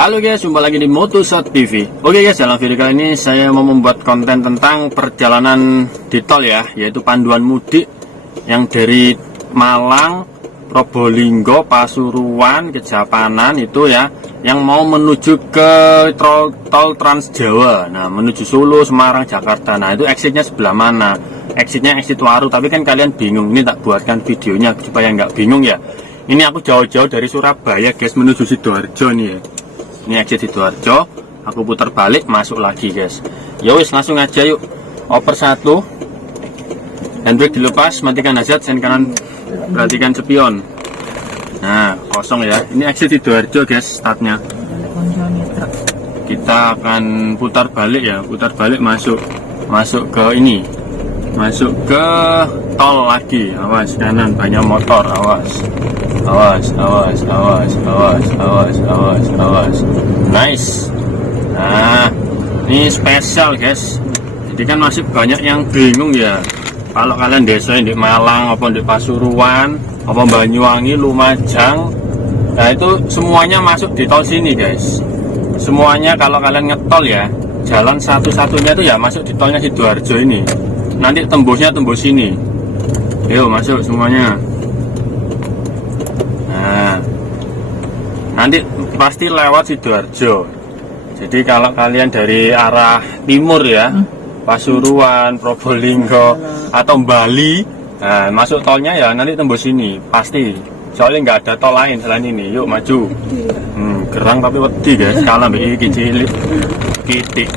Halo guys, jumpa lagi di Motoshot TV. Oke guys, dalam video kali ini saya mau membuat konten tentang perjalanan di tol ya, yaitu panduan mudik yang dari Malang, Probolinggo, Pasuruan, Kejapanan itu ya, yang mau menuju ke tol Trans Jawa. Nah, menuju Solo, Semarang, Jakarta. Nah, itu exitnya sebelah mana? Exitnya exit Waru, tapi kan kalian bingung. Ini tak buatkan videonya supaya nggak bingung ya. Ini aku jauh-jauh dari Surabaya guys menuju Sidoarjo nih ya. Ini exit Sidoarjo, aku putar balik masuk lagi guys. Ya wis, langsung aja yuk. Oper 1, handbrake dilepas, matikan hazard, sen kanan perhatikan spion. Nah, kosong ya. Ini exit Sidoarjo guys, startnya. Kita akan putar balik ya, putar balik masuk ke ini, masuk ke tol lagi. Awas kanan, banyak motor, awas. Awas. Nice. Nah, ini spesial guys. Jadi kan masih banyak yang bingung ya. Kalau kalian desa di Malang, apa di Pasuruan, apa Banyuwangi, Lumajang, nah itu semuanya masuk di tol sini guys. Semuanya kalau kalian ngetol ya, jalan satu-satunya itu ya masuk di tolnya Sidoarjo ini. Nanti tembusnya tembus sini. Yuk masuk semuanya. Nah, nanti pasti lewat Sidoarjo. Jadi kalau kalian dari arah timur ya, Pasuruan, Probolinggo atau Bali, nah, masuk tolnya ya nanti tembus sini pasti. Soalnya nggak ada tol lain selain ini. Yuk maju. Gerang tapi wedi guys. Kalah mbek iki cilik. Kitik.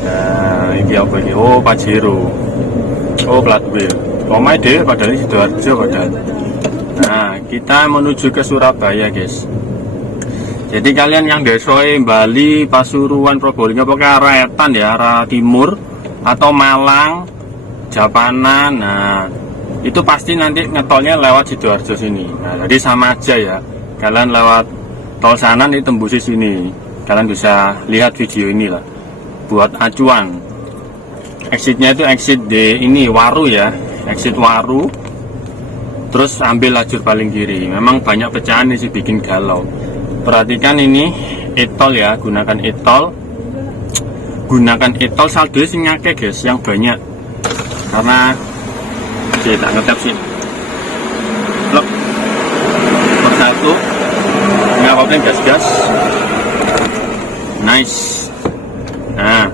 Nah, ini apa ini? Oh, Pajero. Oh, plat wheel. Omai deh padahal Sidoarjo padahal. Nah, kita menuju ke Surabaya guys. Jadi kalian yang desoi Bali, Pasuruan, Probolinggo pokoknya arah Etan ya, arah timur atau Malang, Japanan. Nah, itu pasti nanti ngetolnya lewat Sidoarjo sini. Nah, jadi sama aja ya. Kalian lewat tol sana nih tembusi sini. Kalian bisa lihat video ini lah. Buat acuan. Exitnya itu exit di ini Waru ya. Exit Waru. Terus ambil lajur paling kiri. Memang banyak pecahan nih sih bikin galau. Perhatikan ini e-tol ya, gunakan e-tol. Gunakan e-tol saldo sing akeh guys, yang banyak. Karena saya tak ngetap sih. Blok. Nomor 1. Nggak apa-apa gas-gas. Nice. Nah,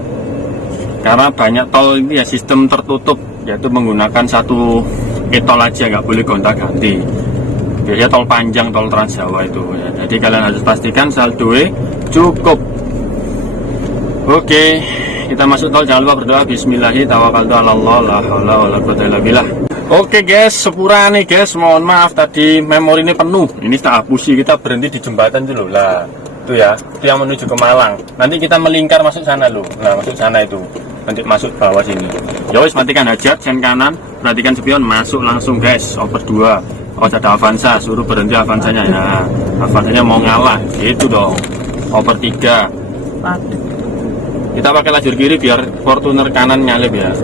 karena banyak tol ini ya sistem tertutup, yaitu menggunakan satu e-tol aja, nggak boleh gonta-ganti. Biasanya tol panjang, tol Trans Jawa itu ya. Jadi kalian harus pastikan saldoe cukup. Oke, kita masuk tol. Jangan lupa berdoa bismillahirrahmanirrahim. Oke guys, sepura nih guys, mohon maaf tadi memori ini penuh. Ini tak hapusi, kita berhenti di jembatan dulu lah. Itu ya, itu yang menuju ke Malang. Nanti kita melingkar masuk sana loh. Nah, masuk sana itu. Nanti masuk bawah sini. Ya wis, matikan hajat, sen kanan, perhatikan spion, masuk langsung guys. Oper 2. Oh, ada Avanza, suruh berhenti Avanzanya. Nah, Avanzanya mau ngalah, gitu dong. Oper 3. Kita pakai lajur kiri biar Fortuner kanan nyalip ya.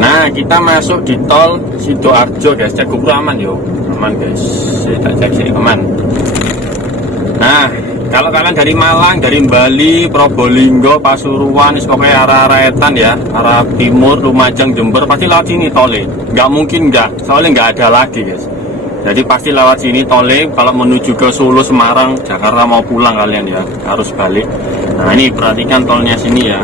Nah, kita masuk di tol Sidoarjo guys. Cek GoPro aman yo. Aman guys. Saya tak cek sih aman. Nah, kalau kalian dari Malang, dari Bali, Probolinggo, Pasuruan, pokoknya arah-arah Etan ya, arah timur, Lumajang, Jember, pasti lewat sini tole. Nggak mungkin nggak, soalnya nggak ada lagi guys. Jadi pasti lewat sini tole. Kalau menuju ke Solo, Semarang, Jakarta mau pulang kalian ya, harus balik. Nah, ini perhatikan tolnya sini ya.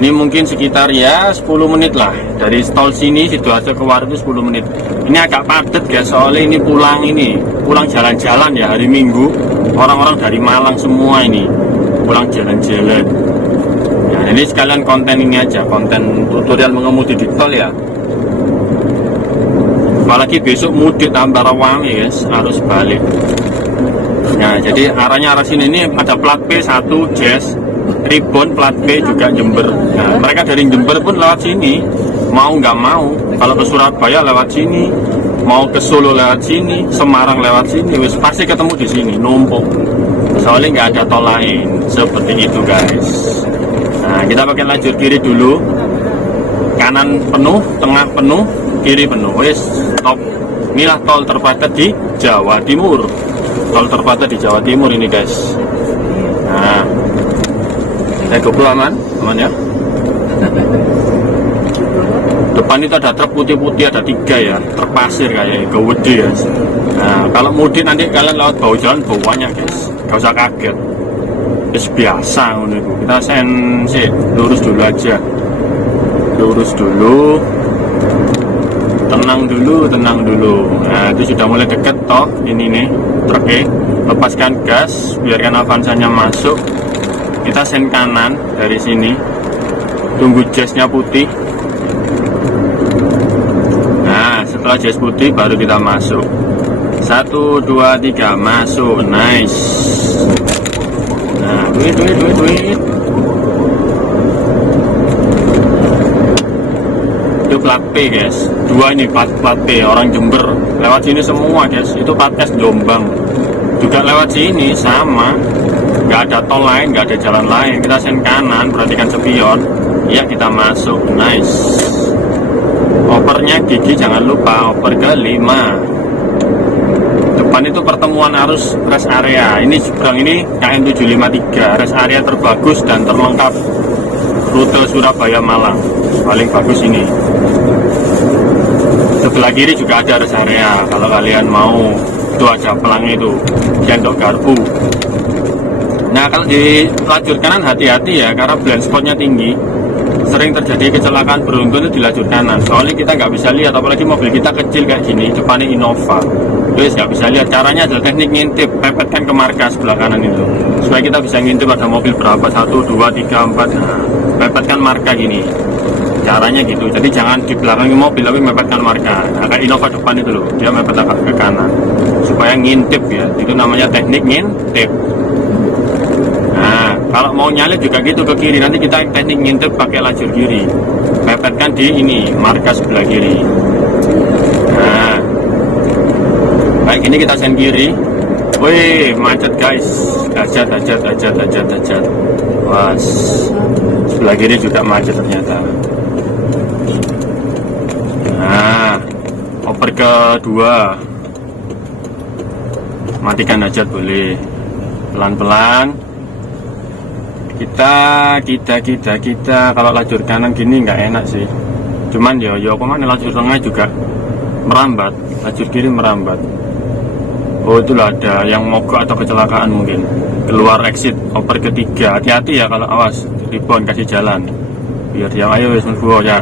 Ini mungkin sekitar ya 10 menit lah. Dari tol sini Sidoarjo ke Waru itu 10 menit. Ini agak padat guys, soalnya ini pulang jalan-jalan ya, hari Minggu. Orang-orang dari Malang semua ini pulang jalan-jalan. Nah, ini sekalian konten ini aja, konten tutorial mengemudi di tol ya. Apalagi besok mudik tambah rame guys, harus balik. Nah, jadi arahnya arah sini ini ada plat P1 Jazz, Ribon plat B juga Jember. Nah, mereka dari Jember pun lewat sini, mau nggak mau. Kalau ke Surabaya lewat sini, mau ke Solo lewat sini, Semarang lewat sini, wis pasti ketemu di sini, numpuk. Soalnya nggak ada tol lain, seperti itu guys. Nah, kita pakai lajur kiri dulu, kanan penuh, tengah penuh, kiri penuh. Wis, stop. Inilah tol terpadat di Jawa Timur. tol terpatah di Jawa Timur ini guys. Nah, GoPro aman ya. Depan itu ada truk putih-putih, ada 3 ya, truk pasir kayak gede guys. Nah, kalau mudik nanti kalian lewat bawah jalan bawahnya guys, gak usah kaget. Biasa itu. Kita lurus dulu aja, lurus dulu, tenang dulu. Nah, itu sudah mulai deket toh, ini nih truknya. Lepaskan gas, biarkan Avanzanya masuk. Kita sen kanan dari sini, tunggu jasnya putih. Nah, setelah jas putih baru kita masuk. 1, 2, 3, masuk. Nice. Nah, duit. Itu plat P guys. 2 ini plat P, orang Jember. Lewat sini semua guys. Itu plat S Jombang. Juga lewat sini sama. Gak ada tol lain, gak ada jalan lain. Kita sen kanan, perhatikan spion. Ya, kita masuk. Nice. Opernya gigi jangan lupa, oper ke 5. Depan itu pertemuan arus rest area. Ini seberang ini KM 753, rest area terbagus dan terlengkap rute Surabaya Malang. Paling bagus ini. Sebelah kiri juga ada rest area. Kalau kalian mau, itu aja pelangnya itu, Jandok Garpu. Nah, kalau di lajur kanan hati-hati ya, karena blind spotnya tinggi. Sering terjadi kecelakaan beruntun itu di lajur kanan. Soalnya kita nggak bisa lihat, apalagi mobil kita kecil kayak gini, depannya Innova. Terus nggak bisa lihat. Caranya adalah teknik ngintip, pepetkan ke markas sebelah kanan itu, supaya kita bisa ngintip ada mobil berapa, 1, 2, 3, 4. Nah, pepetkan marka gini. Caranya gitu. Jadi jangan di belakang mobil tapi mepetkan marka. Nah, kayak Innova depan itu loh, dia mepet ke kanan supaya ngintip ya. Itu namanya teknik ngintip. Nah, kalau mau nyalip juga gitu ke kiri. Nanti kita teknik ngintip pakai lajur kiri. Pepetkan di ini, markas sebelah kiri. Nah, kayak gini kita sen kiri. Wih, macet guys. Dajat. Wah, sebelah kiri juga macet ternyata. Nah, oper kedua. Matikan hajat boleh. Pelan-pelan. Kita kalau lajur kanan gini nggak enak sih. Cuman ya kemana lajur tengah juga merambat, lajur kiri merambat. Oh, itulah ada yang mogok atau kecelakaan mungkin. Keluar exit oper ketiga. Hati-hati ya kalau awas, ribon kasih jalan. Biar dia ayo wis mlebu ya.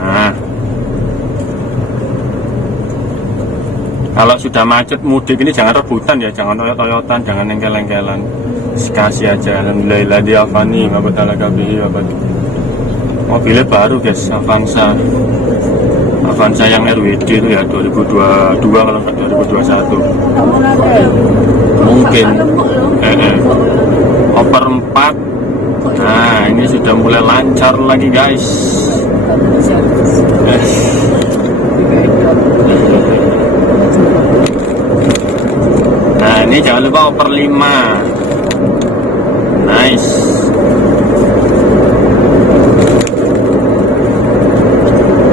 Nah. Kalau sudah macet mudik ini jangan rebutan ya, jangan toyot-toyotan, jangan engkel-engkelan. Kasih aja. Alhamdulillah di Avani ngabatala kabihi wabat. Mobilnya baru guys, Avanza yang RWD itu ya 2022 kalau nggak 2021 mungkin. Oper 4. Nah, ini sudah mulai lancar lagi guys. Nah, ini jangan lupa oper 5. Nice.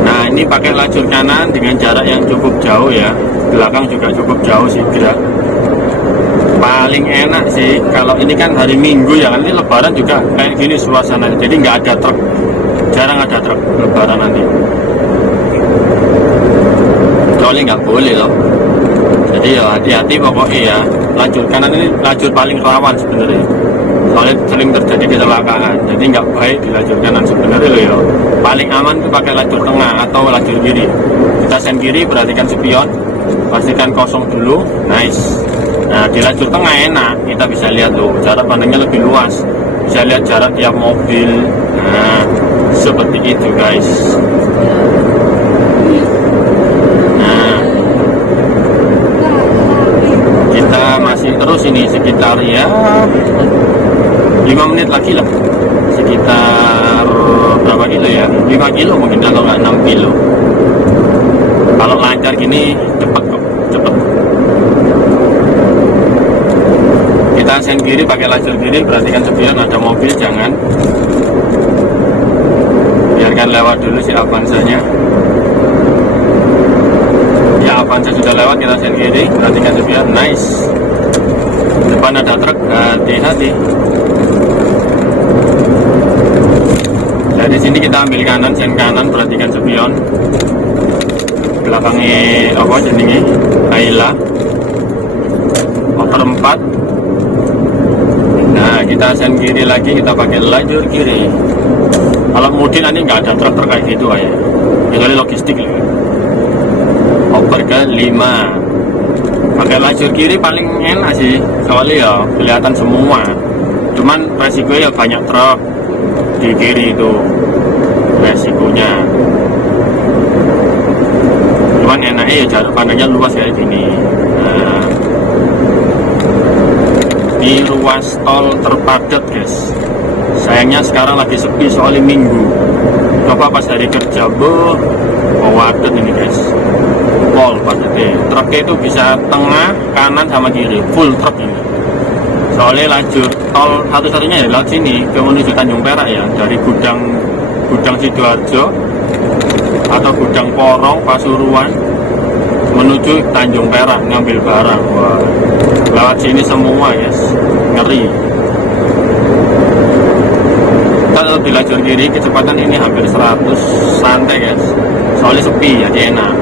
Nah, ini pakai lajur kanan dengan jarak yang cukup jauh ya. Belakang juga cukup jauh sih gerak. Paling enak sih kalau ini kan hari Minggu ya, nanti Lebaran juga kayak gini suasananya. Jadi nggak ada truk, jarang ada truk Lebaran nanti. Soalnya nggak boleh loh. Jadi ya hati-hati pokoknya ya. Lajur kanan ini lajur paling rawan sebenarnya. Soalnya sering terjadi kecelakaan. Jadi nggak baik di lajur kanan sebenarnya loh ya. Paling aman itu pakai lajur tengah atau lajur kiri. Kita sen kiri, perhatikan spion, pastikan kosong dulu. Nice. Nah, di lajur tengah enak, kita bisa lihat loh, jarak pandangnya lebih luas, bisa lihat jarak tiap mobil. Nah, seperti itu guys. Nah, kita masih terus ini sekitar ya 5 menit lagi lah, sekitar berapa kilo ya, 5 kilo mungkin atau nggak 6 kilo. Kalau lancar gini cepet kok, cepet. Kita sen kiri pakai lajur kiri, perhatikan spion ada mobil, jangan, biarkan lewat dulu si Avanzanya. Ya Avanza sudah lewat, kita sen kiri, perhatikan sepion. Nice. Depan ada truk, hati-hati. Dari sini kita ambil kanan, sen kanan, perhatikan sepion. Belakangnya apa jenenge? Ayla. Motor 4. Nah, kita sen kiri lagi, kita pakai lajur kiri. Kalau mudi nanti nggak ada truk kayak gitu aja. Kecuali logistik ya. Oper ke 5. Pakai lajur kiri paling enak sih, soalnya ya kelihatan semua. Cuman resikonya ya banyak truk di kiri itu, resikonya. Cuman enaknya ya jarak pandangnya luas kayak gini. Nah, di ruas tol terpadat guys. Sayangnya sekarang lagi sepi soalnya minggu. Coba pas hari kerja, waduh ini guys. Pol padatnya. Truknya itu bisa tengah, kanan sama kiri, full truk ini. Soalnya lajur tol satu-satunya ya lewat sini ke menuju Tanjung Perak ya, dari gudang Sidoarjo atau gudang Porong Pasuruan menuju Tanjung Perak ngambil barang. Wah, lewat sini semua guys, ngeri. Kalau di lajur kiri kecepatan ini hampir 100 santai guys, soalnya sepi jadi enak.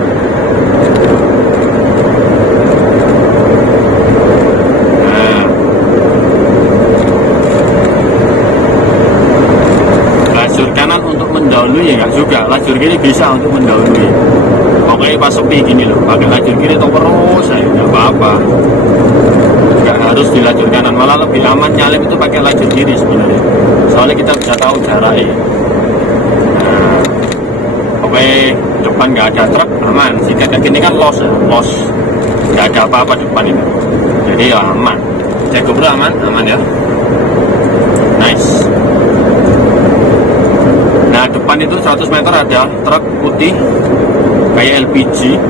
Nah, lajur kanan untuk mendahului ya nggak juga, lajur kiri bisa untuk mendahului. Pokoknya pas sepi gini loh, pakai lajur kiri atau terus ya nggak apa-apa. Nggak harus di lajur kanan, malah lebih aman nyalip itu pakai lajur kiri sebenarnya. Soalnya kita bisa tahu jaraknya. Nah, pokoknya depan nggak ada truk aman. Sikat kayak gini kan los ya, los. Nggak ada apa-apa depan ini. Jadi ya aman. Cek bro, aman ya. Nice. Nah, depan itu 100 meter ada truk putih kayak LPG.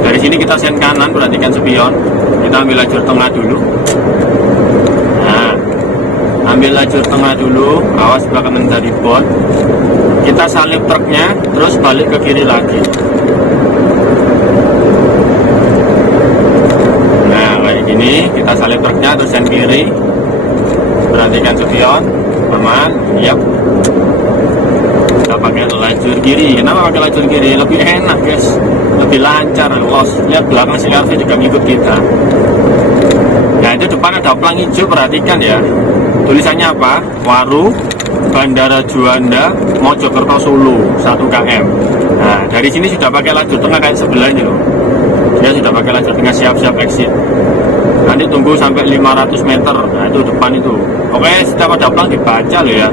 Dari sini kita sen kanan, perhatikan spion. Kita ambil lajur tengah dulu. Nah, ambil lajur tengah dulu, awas belakangan dari bon. Kita salip truknya, terus balik ke kiri lagi. Nah, kayak gini, kita salip truknya, terus sen kiri. Perhatikan spion, aman, yap. Kita pakai lajur kiri. Kenapa pakai lajur kiri? Lebih enak guys, lebih lancar, los. Lihat belakang si RV juga ngikut kita. Nah, itu depan ada pelang hijau, perhatikan ya. Tulisannya apa? Waru Bandara Juanda Mojokerto Solo 1 km. Nah, dari sini sudah pakai lajur tengah kayak sebelah ini loh. Dia sudah pakai lajur tengah, siap-siap exit. Nanti tunggu sampai 500 meter. Nah, itu depan itu. Oke, setiap ada pelang dibaca loh ya.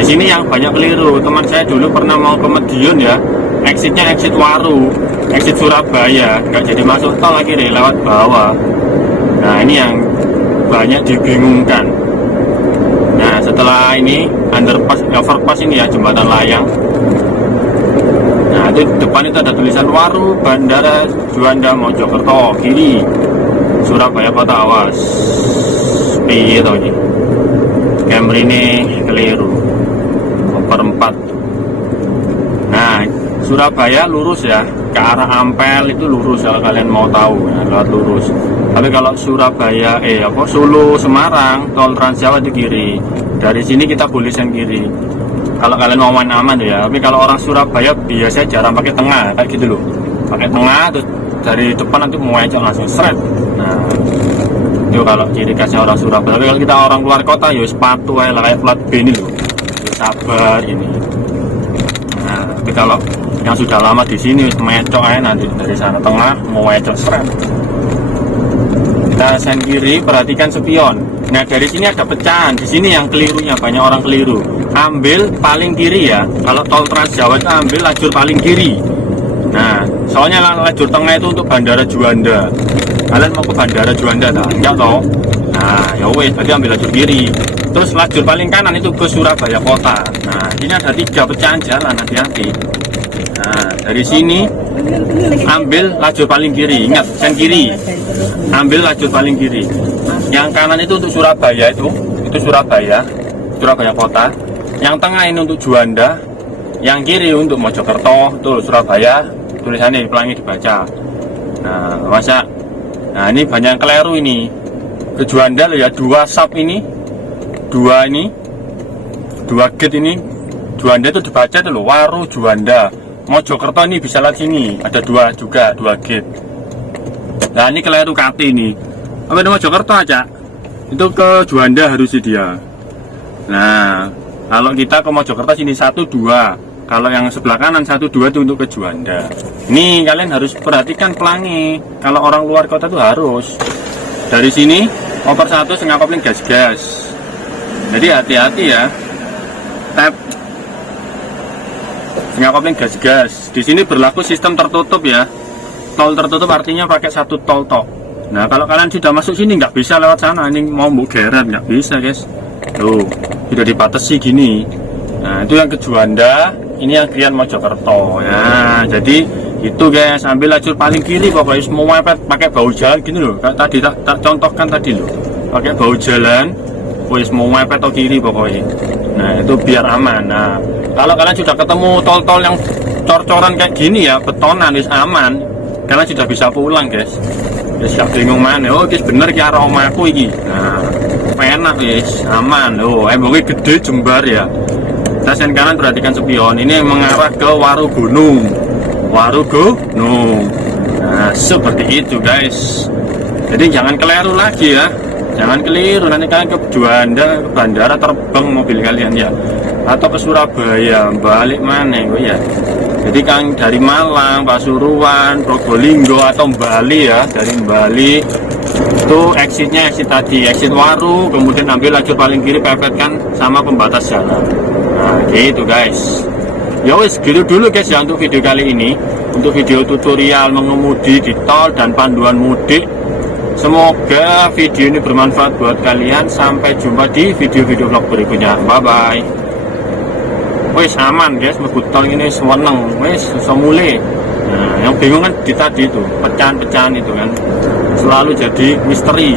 Di sini yang banyak keliru. Teman saya dulu pernah mau ke Madiun ya. Exitnya exit Waru, exit Surabaya, nggak jadi masuk tol lagi deh, lewat bawah. Nah, ini yang banyak dibingungkan. Nah, setelah ini underpass, overpass ini ya, jembatan layang. Nah, itu depan itu ada tulisan Waru Bandara Juanda Mojokerto kiri, Surabaya Kota, awas. Piye tau ini? Camry ini keliru. Over 4. Nah, Surabaya lurus ya, ke arah Ampel itu lurus kalau kalian mau tahu, ya, lewat lurus. Tapi kalau Surabaya, Solo Semarang, tol Trans Jawa itu kiri. Dari sini kita boleh sen kiri. Kalau kalian mau aman ya. Tapi kalau orang Surabaya biasanya jarang pakai tengah, kayak gitu loh. Pakai tengah, terus dari depan nanti mau ngecek langsung seret. Nah, itu kalau ciri khasnya orang Surabaya. Tapi kalau kita orang luar kota, ya sepatu aja lah, kayak plat B ini loh. Ya, sabar ini. Nah, tapi kalau yang sudah lama di sini mecok aja nanti dari sana tengah mau mecok seret. Kita sen kiri, perhatikan spion. Nah, dari sini ada pecahan. Di sini yang kelirunya, banyak orang keliru. Ambil paling kiri ya. Kalau tol Trans Jawa itu ambil lajur paling kiri. Nah, soalnya lajur tengah itu untuk Bandara Juanda. Kalian mau ke Bandara Juanda tak? Enggak toh? Nah, ya wes, tadi ambil lajur kiri. Terus lajur paling kanan itu ke Surabaya Kota. Nah, ini ada 3 pecahan jalan, hati-hati. Nah, dari sini ambil lajur paling kiri. Ingat, sen kiri. Ambil lajur paling kiri. Yang kanan itu untuk Surabaya itu Surabaya Kota. Yang tengah ini untuk Juanda. Yang kiri untuk Mojokerto, tuh Surabaya. Tulisannya pelangi dibaca. Nah ini banyak yang keliru ini. Ke Juanda loh ya, 2 sub ini, 2 gate ini. Juanda itu dibaca tuh loh, Waru Juanda. Mojokerto ini bisa lihat sini, ada 2 juga, 2 gate. Nah ini keliru KT ini. Apa itu Mojokerto aja? Itu ke Juanda harus dia. Nah kalau kita ke Mojokerto sini 1, 2. Kalau yang sebelah kanan 1, 2 itu untuk ke Juanda. Ini kalian harus perhatikan pelangi. Kalau orang luar kota itu harus. Dari sini oper 1 setengah kopling gas-gas. Jadi hati-hati ya. Tap setengah kopling gas-gas. Di sini berlaku sistem tertutup ya. Tol tertutup artinya pakai 1 tol tok. Nah kalau kalian sudah masuk sini nggak bisa lewat sana. Ini mau geret nggak bisa guys. Tuh sudah dibatasi gini. Nah itu yang ke Juanda. Ini yang Krian Mojokerto ya. Jadi itu guys, ambil lajur paling kiri pokoknya, semua mepet pakai bahu jalan gini loh. Tadi tak contohkan tadi loh, pakai bahu jalan wis mau mepet atau kiri pokoknya. Nah itu biar aman. Nah kalau kalian sudah ketemu tol-tol yang cor-coran kayak gini ya, betonan wis aman, kalian sudah bisa pulang guys. Wis gak bingung mana, oh guys bener ki arah omahku iki. Nah enak guys, aman. Oh embongnya gede jembar ya. Stasiun kanan perhatikan spion, ini mengarah ke Waru Gunung. Nah seperti itu guys. Jadi jangan keliru lagi ya, jangan keliru nanti kalian ke Juanda, ke bandara terbang mobil kalian ya, atau ke Surabaya balik mana ya. Jadi kan dari Malang, Pasuruan, Probolinggo atau Bali ya, dari Bali itu exitnya exit tadi, exit Waru, kemudian ambil lajur paling kiri, pepetkan sama pembatas jalan. Nah gitu guys. Ya wis gitu dulu guys ya untuk video kali ini, untuk video tutorial mengemudi di tol dan panduan mudik. Semoga video ini bermanfaat buat kalian. Sampai jumpa di video-video vlog berikutnya. Bye bye. Wis aman guys, mlebu tol ini seneng, wis iso mulai. Nah yang bingung kan di tadi itu pecahan-pecahan itu kan selalu jadi misteri,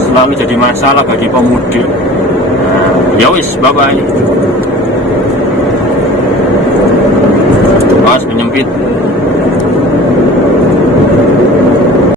selalu jadi masalah bagi pemudik. Nah, ya wis, bye bye. Pas menyempit.